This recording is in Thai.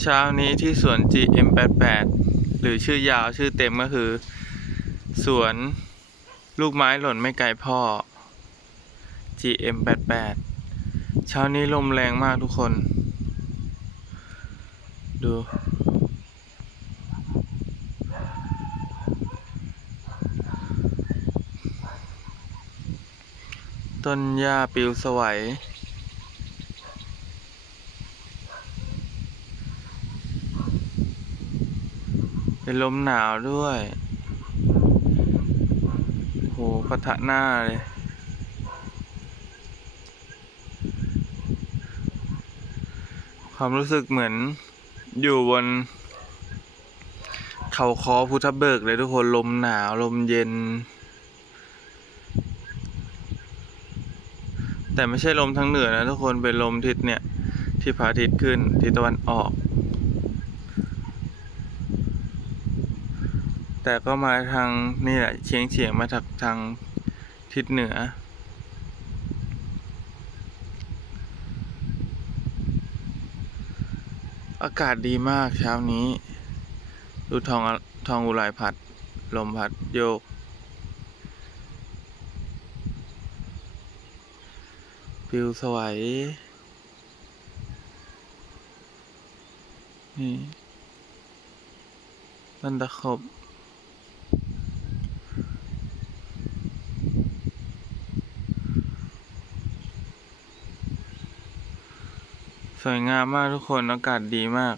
เช้านี้ที่สวน GM88 หรือชื่อยาวชื่อเต็มก็คือ สวนลูกไม้หล่นไม่ไกลพ่อ GM88 เช้านี้ลมแรงมากทุกคน ดู ต้นหญ้าปิวสวัย เป็นลมหนาวด้วย โหปะทะหน้าเลย ความรู้สึกเหมือนอยู่บน เขาคอพุทธเบิกเลยทุกคน ลมหนาว ลมเย็น แต่ไม่ใช่ลมทางเหนือนะทุกคน เป็นลมทิศเนี่ย ที่พระอาทิตย์ขึ้น ทิศตะวันออก แต่ก็มาทางนี่แหละเฉียงเฉียงมาทางทางทิศเหนือ อากาศดีมากเช้านี้ ดูทองทองอุไรพัด ลมพัดโยก ปิวสวยนี่ต้นตะขบ วยงามมากทุกคน อากาศดีมาก